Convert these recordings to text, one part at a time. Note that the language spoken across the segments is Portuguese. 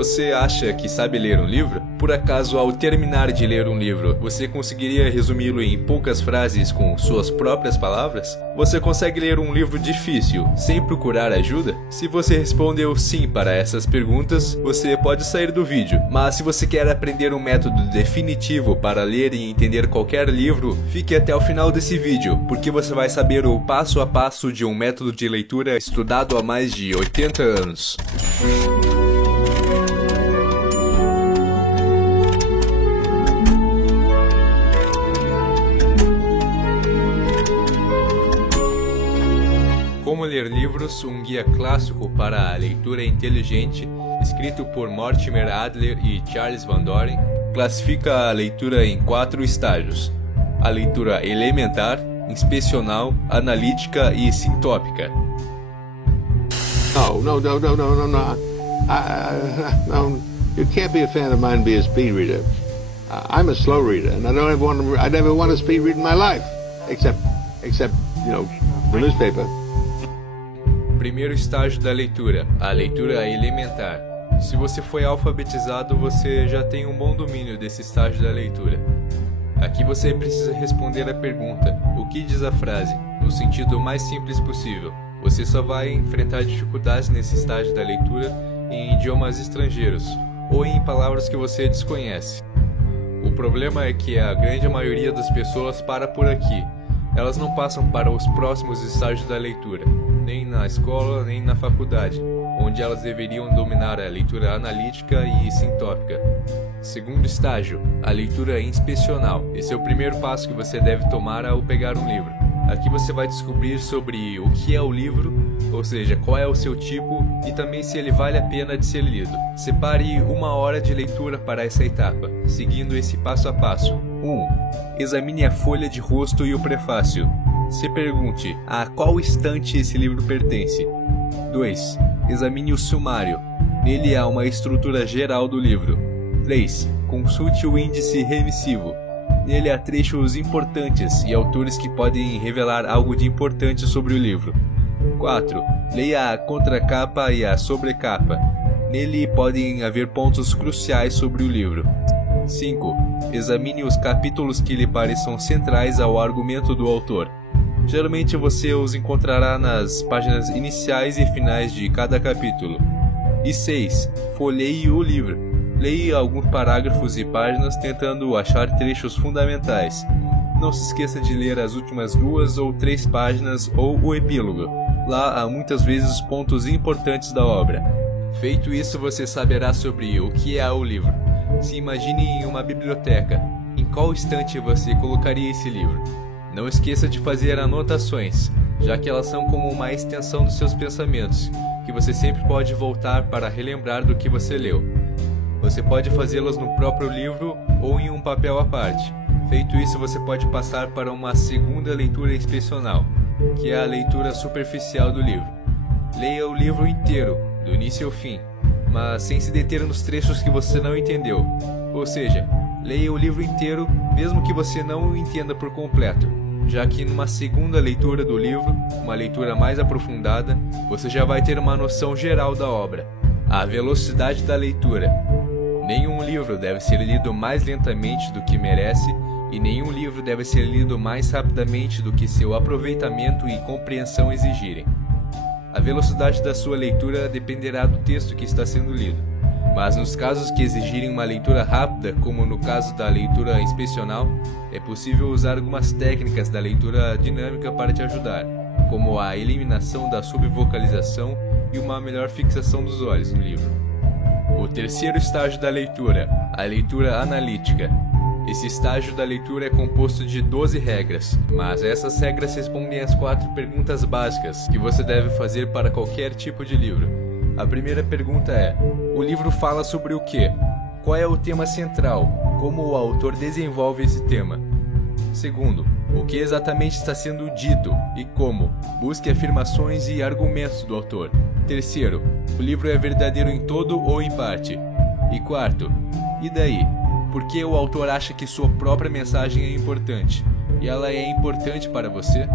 Você acha que sabe ler um livro? Por acaso, ao terminar de ler um livro, você conseguiria resumi-lo em poucas frases com suas próprias palavras? Você consegue ler um livro difícil sem procurar ajuda? Se você respondeu sim para essas perguntas, você pode sair do vídeo. Mas se você quer aprender um método definitivo para ler e entender qualquer livro, fique até o final desse vídeo, porque você vai saber o passo a passo de um método de leitura estudado há mais de 80 anos. Como ler livros, um guia clássico para a leitura inteligente, escrito por Mortimer Adler e Charles Van Doren, classifica a leitura em 4 estágios: a leitura elementar, inspecional, analítica e sintópica. No. You can't be a fan of mine and be a speed reader. I'm a slow reader, and I never want a speed read in my life, except the newspaper. Primeiro estágio da leitura, a leitura elementar. Se você foi alfabetizado, você já tem um bom domínio desse estágio da leitura. Aqui você precisa responder a pergunta: o que diz a frase? No sentido mais simples possível. Você só vai enfrentar dificuldades nesse estágio da leitura em idiomas estrangeiros, ou em palavras que você desconhece. O problema é que a grande maioria das pessoas para por aqui. Elas não passam para os próximos estágios da leitura, nem na escola, nem na faculdade, onde elas deveriam dominar a leitura analítica e sintópica. Segundo estágio, a leitura inspecional. Esse é o primeiro passo que você deve tomar ao pegar um livro. Aqui você vai descobrir sobre o que é o livro, ou seja, qual é o seu tipo e também se ele vale a pena de ser lido. Separe 1 hora de leitura para essa etapa, seguindo esse passo a passo. 1. Examine a folha de rosto e o prefácio. Se pergunte a qual estante esse livro pertence. 2. Examine o sumário. Nele há uma estrutura geral do livro. 3. Consulte o índice remissivo. Nele há trechos importantes e autores que podem revelar algo de importante sobre o livro. 4. Leia a contracapa e a sobrecapa. Nele podem haver pontos cruciais sobre o livro. 5. Examine os capítulos que lhe pareçam centrais ao argumento do autor. Geralmente você os encontrará nas páginas iniciais e finais de cada capítulo. E 6. Folheie o livro. Leia alguns parágrafos e páginas tentando achar trechos fundamentais. Não se esqueça de ler as últimas 2 ou 3 páginas ou o epílogo. Lá há muitas vezes os pontos importantes da obra. Feito isso, você saberá sobre o que é o livro. Se imagine em uma biblioteca. Em qual estante você colocaria esse livro? Não esqueça de fazer anotações, já que elas são como uma extensão dos seus pensamentos, que você sempre pode voltar para relembrar do que você leu. Você pode fazê-las no próprio livro ou em um papel à parte. Feito isso, você pode passar para uma segunda leitura inspecional, que é a leitura superficial do livro. Leia o livro inteiro, do início ao fim, mas sem se deter nos trechos que você não entendeu. Ou seja, leia o livro inteiro, mesmo que você não o entenda por completo, já que numa segunda leitura do livro, uma leitura mais aprofundada, você já vai ter uma noção geral da obra. A velocidade da leitura. Nenhum livro deve ser lido mais lentamente do que merece, e nenhum livro deve ser lido mais rapidamente do que seu aproveitamento e compreensão exigirem. A velocidade da sua leitura dependerá do texto que está sendo lido, mas nos casos que exigirem uma leitura rápida, como no caso da leitura inspecional, é possível usar algumas técnicas da leitura dinâmica para te ajudar, como a eliminação da subvocalização e uma melhor fixação dos olhos no livro. O terceiro estágio da leitura, a leitura analítica. Esse estágio da leitura é composto de 12 regras, mas essas regras respondem às 4 perguntas básicas que você deve fazer para qualquer tipo de livro. A primeira pergunta é: o livro fala sobre o quê? Qual é o tema central? Como o autor desenvolve esse tema? Segundo, o que exatamente está sendo dito e como? Busque afirmações e argumentos do autor. Terceiro, o livro é verdadeiro em todo ou em parte. E quarto, e daí? Por que o autor acha que sua própria mensagem é importante? E ela é importante para você?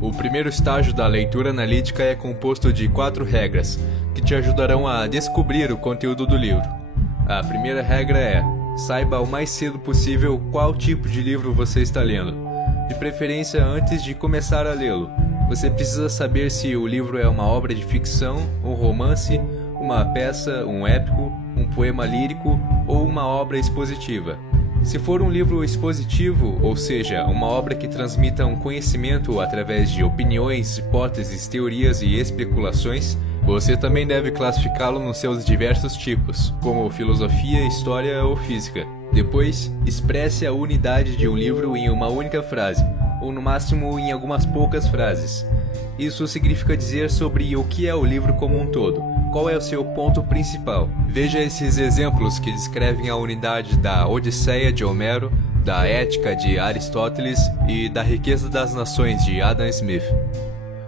O primeiro estágio da leitura analítica é composto de 4 regras, que que te ajudarão a descobrir o conteúdo do livro. A primeira regra é: saiba o mais cedo possível qual tipo de livro você está lendo, de preferência antes de começar a lê-lo. Você precisa saber se o livro é uma obra de ficção, um romance, uma peça, um épico, um poema lírico ou uma obra expositiva. Se for um livro expositivo, ou seja, uma obra que transmita um conhecimento através de opiniões, hipóteses, teorias e especulações, você também deve classificá-lo nos seus diversos tipos, como filosofia, história ou física. Depois, expresse a unidade de um livro em uma única frase, ou no máximo em algumas poucas frases. Isso significa dizer sobre o que é o livro como um todo, qual é o seu ponto principal. Veja esses exemplos que descrevem a unidade da Odisseia de Homero, da Ética de Aristóteles e da Riqueza das Nações de Adam Smith.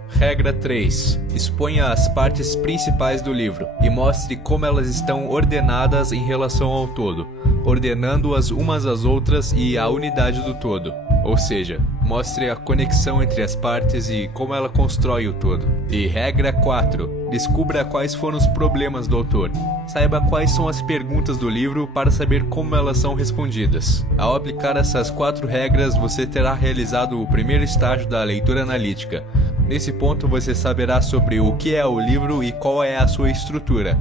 Regra 3. Exponha as partes principais do livro e mostre como elas estão ordenadas em relação ao todo, ordenando-as umas às outras e à unidade do todo. Ou seja, mostre a conexão entre as partes e como ela constrói o todo. E regra 4. Descubra quais foram os problemas do autor. Saiba quais são as perguntas do livro para saber como elas são respondidas. Ao aplicar essas 4 regras, você terá realizado o primeiro estágio da leitura analítica. Nesse ponto, você saberá sobre o que é o livro e qual é a sua estrutura.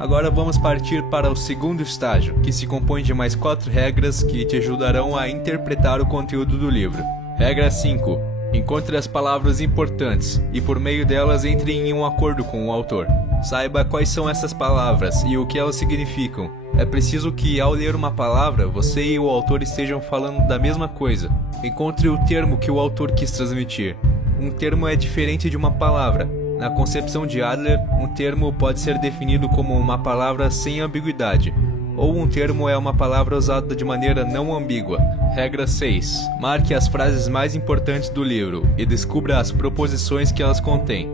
Agora vamos partir para o segundo estágio, que se compõe de mais 4 regras que te ajudarão a interpretar o conteúdo do livro. Regra 5. Encontre as palavras importantes e por meio delas entre em um acordo com o autor. Saiba quais são essas palavras e o que elas significam. É preciso que ao ler uma palavra, você e o autor estejam falando da mesma coisa. Encontre o termo que o autor quis transmitir. Um termo é diferente de uma palavra. Na concepção de Adler, um termo pode ser definido como uma palavra sem ambiguidade, ou um termo é uma palavra usada de maneira não ambígua. Regra 6. Marque as frases mais importantes do livro e descubra as proposições que elas contêm.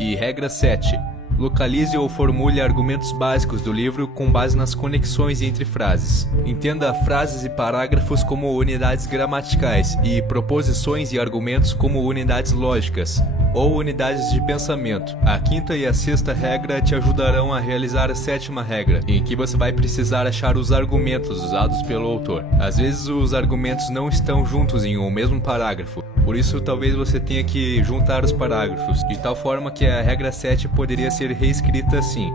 E regra 7. Localize ou formule argumentos básicos do livro com base nas conexões entre frases. Entenda frases e parágrafos como unidades gramaticais e proposições e argumentos como unidades lógicas ou unidades de pensamento. A quinta e a sexta regra te ajudarão a realizar a sétima regra, em que você vai precisar achar os argumentos usados pelo autor. Às vezes os argumentos não estão juntos em um mesmo parágrafo, por isso talvez você tenha que juntar os parágrafos, de tal forma que a regra 7 poderia ser reescrita assim: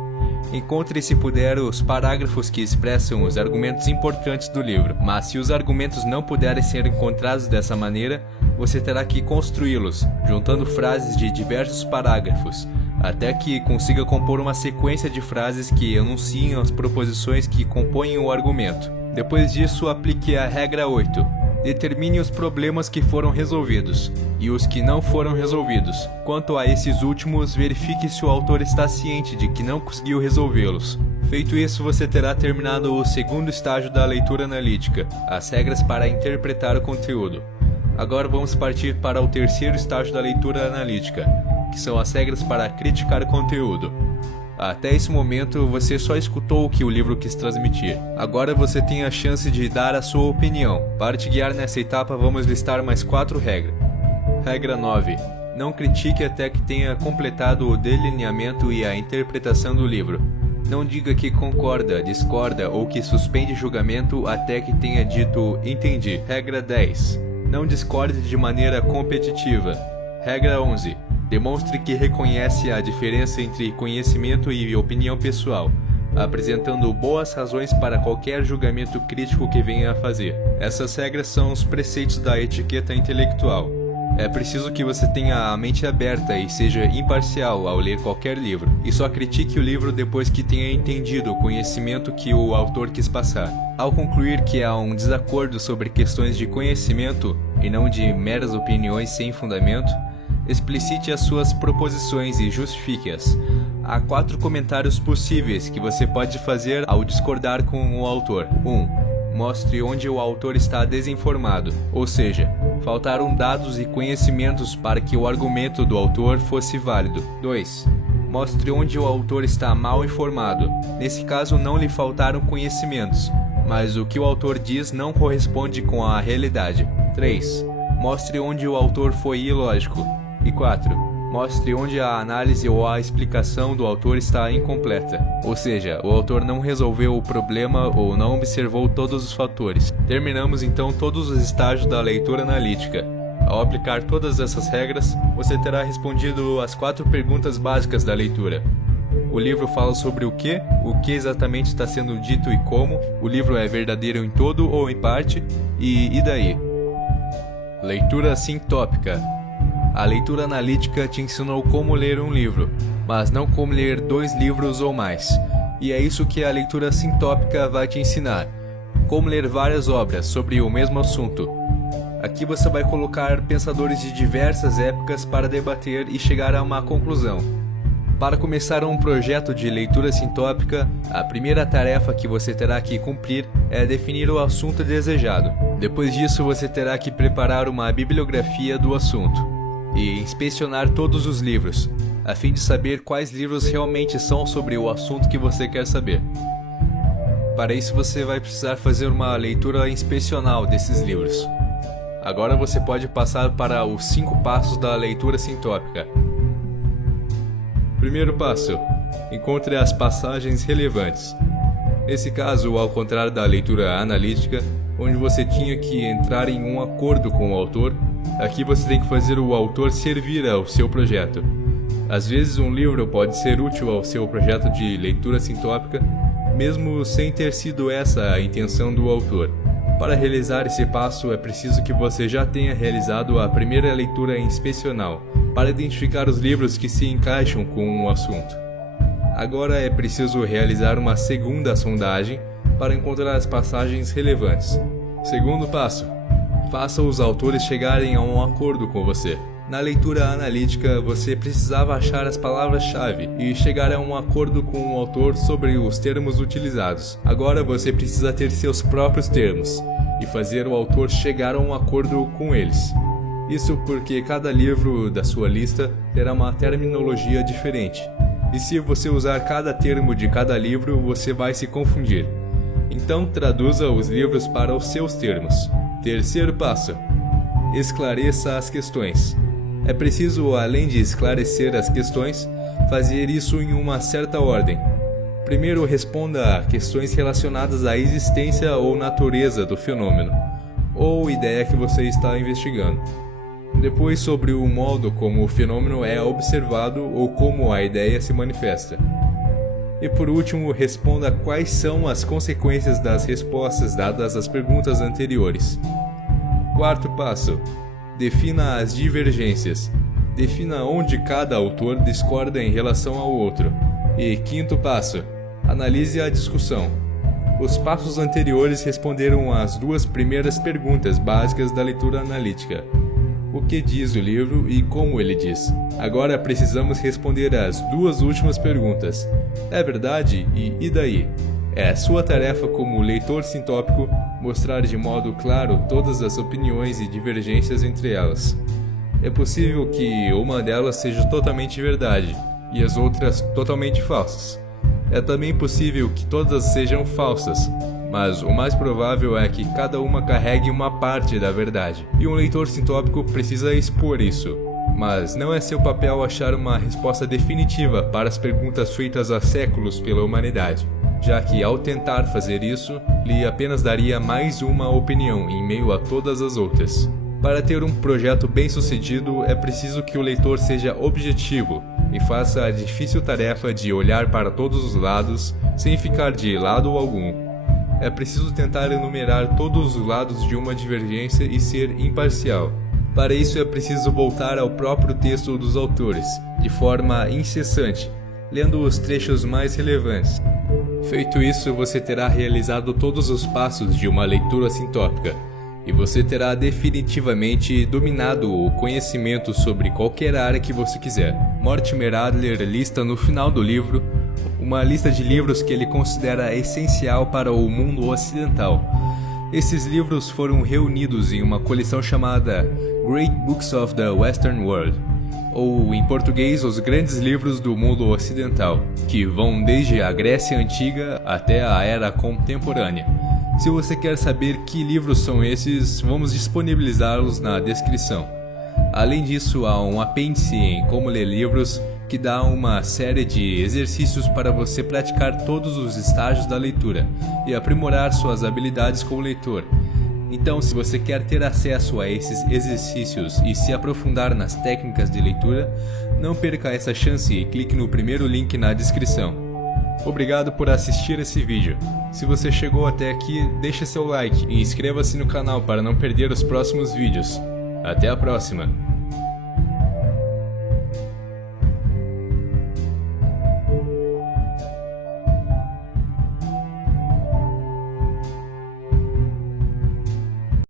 encontre, se puder, os parágrafos que expressam os argumentos importantes do livro, mas se os argumentos não puderem ser encontrados dessa maneira, você terá que construí-los, juntando frases de diversos parágrafos, até que consiga compor uma sequência de frases que enunciem as proposições que compõem o argumento. Depois disso, aplique a regra 8. Determine os problemas que foram resolvidos e os que não foram resolvidos. Quanto a esses últimos, verifique se o autor está ciente de que não conseguiu resolvê-los. Feito isso, você terá terminado o segundo estágio da leitura analítica, as regras para interpretar o conteúdo. Agora vamos partir para o terceiro estágio da leitura analítica, que são as regras para criticar o conteúdo. Até esse momento, você só escutou o que o livro quis transmitir. Agora você tem a chance de dar a sua opinião. Para te guiar nessa etapa, vamos listar mais 4 regras. Regra 9. Não critique até que tenha completado o delineamento e a interpretação do livro. Não diga que concorda, discorda ou que suspende julgamento até que tenha dito entendi. Regra 10. Não discorde de maneira competitiva. Regra 11. Demonstre que reconhece a diferença entre conhecimento e opinião pessoal, apresentando boas razões para qualquer julgamento crítico que venha a fazer. Essas regras são os preceitos da etiqueta intelectual. É preciso que você tenha a mente aberta e seja imparcial ao ler qualquer livro, e só critique o livro depois que tenha entendido o conhecimento que o autor quis passar. Ao concluir que há um desacordo sobre questões de conhecimento e não de meras opiniões sem fundamento, explicite as suas proposições e justifique-as. Há 4 comentários possíveis que você pode fazer ao discordar com o autor. 1. Mostre onde o autor está desinformado, ou seja, faltaram dados e conhecimentos para que o argumento do autor fosse válido. 2. Mostre onde o autor está mal informado. Nesse caso, não lhe faltaram conhecimentos, mas o que o autor diz não corresponde com a realidade. 3. Mostre onde o autor foi ilógico. E 4. mostre onde a análise ou a explicação do autor está incompleta, ou seja, o autor não resolveu o problema ou não observou todos os fatores. Terminamos então todos os estágios da leitura analítica. Ao aplicar todas essas regras, você terá respondido as 4 perguntas básicas da leitura. O livro fala sobre o que exatamente está sendo dito e como, o livro é verdadeiro em todo ou em parte, e daí? Leitura sintópica. A leitura analítica te ensinou como ler um livro, mas não como ler 2 livros ou mais. E é isso que a leitura sintópica vai te ensinar. Como ler várias obras sobre o mesmo assunto. Aqui você vai colocar pensadores de diversas épocas para debater e chegar a uma conclusão. Para começar um projeto de leitura sintópica, a primeira tarefa que você terá que cumprir é definir o assunto desejado. Depois disso, você terá que preparar uma bibliografia do assunto e inspecionar todos os livros, a fim de saber quais livros realmente são sobre o assunto que você quer saber. Para isso, você vai precisar fazer uma leitura inspecional desses livros. Agora você pode passar para os 5 passos da leitura sintópica. Primeiro passo: encontre as passagens relevantes. Nesse caso, ao contrário da leitura analítica, onde você tinha que entrar em um acordo com o autor, aqui você tem que fazer o autor servir ao seu projeto. Às vezes um livro pode ser útil ao seu projeto de leitura sintópica, mesmo sem ter sido essa a intenção do autor. Para realizar esse passo, é preciso que você já tenha realizado a primeira leitura inspecional, para identificar os livros que se encaixam com o assunto. Agora é preciso realizar uma segunda sondagem para encontrar as passagens relevantes. Segundo passo: faça os autores chegarem a um acordo com você. Na leitura analítica, você precisava achar as palavras-chave e chegar a um acordo com o autor sobre os termos utilizados. Agora você precisa ter seus próprios termos e fazer o autor chegar a um acordo com eles. Isso porque cada livro da sua lista terá uma terminologia diferente. E se você usar cada termo de cada livro, você vai se confundir. Então traduza os livros para os seus termos. Terceiro passo: esclareça as questões. É preciso, além de esclarecer as questões, fazer isso em uma certa ordem. Primeiro, responda a questões relacionadas à existência ou natureza do fenômeno, ou ideia que você está investigando. Depois, sobre o modo como o fenômeno é observado ou como a ideia se manifesta. E por último, responda quais são as consequências das respostas dadas às perguntas anteriores. Quarto passo: defina as divergências. Defina onde cada autor discorda em relação ao outro. E quinto passo: analise a discussão. Os passos anteriores responderam às 2 primeiras perguntas básicas da leitura analítica. O que diz o livro e como ele diz. Agora precisamos responder às 2 últimas perguntas. É verdade? E daí? É sua tarefa como leitor sintópico mostrar de modo claro todas as opiniões e divergências entre elas. É possível que uma delas seja totalmente verdade e as outras totalmente falsas. É também possível que todas sejam falsas, mas o mais provável é que cada uma carregue uma parte da verdade, e um leitor sintópico precisa expor isso. Mas não é seu papel achar uma resposta definitiva para as perguntas feitas há séculos pela humanidade, já que ao tentar fazer isso, lhe apenas daria mais uma opinião em meio a todas as outras. Para ter um projeto bem-sucedido, é preciso que o leitor seja objetivo e faça a difícil tarefa de olhar para todos os lados sem ficar de lado algum. É preciso tentar enumerar todos os lados de uma divergência e ser imparcial. Para isso é preciso voltar ao próprio texto dos autores, de forma incessante, lendo os trechos mais relevantes. Feito isso, você terá realizado todos os passos de uma leitura sintópica, e você terá definitivamente dominado o conhecimento sobre qualquer área que você quiser. Mortimer Adler lista no final do livro uma lista de livros que ele considera essencial para o mundo ocidental. Esses livros foram reunidos em uma coleção chamada Great Books of the Western World, ou em português, os grandes livros do mundo ocidental, que vão desde a Grécia Antiga até a Era Contemporânea. Se você quer saber que livros são esses, vamos disponibilizá-los na descrição. Além disso, há um apêndice em Como Ler Livros, que dá uma série de exercícios para você praticar todos os estágios da leitura e aprimorar suas habilidades como leitor. Então, se você quer ter acesso a esses exercícios e se aprofundar nas técnicas de leitura, não perca essa chance e clique no primeiro link na descrição. Obrigado por assistir esse vídeo. Se você chegou até aqui, deixe seu like e inscreva-se no canal para não perder os próximos vídeos. Até a próxima!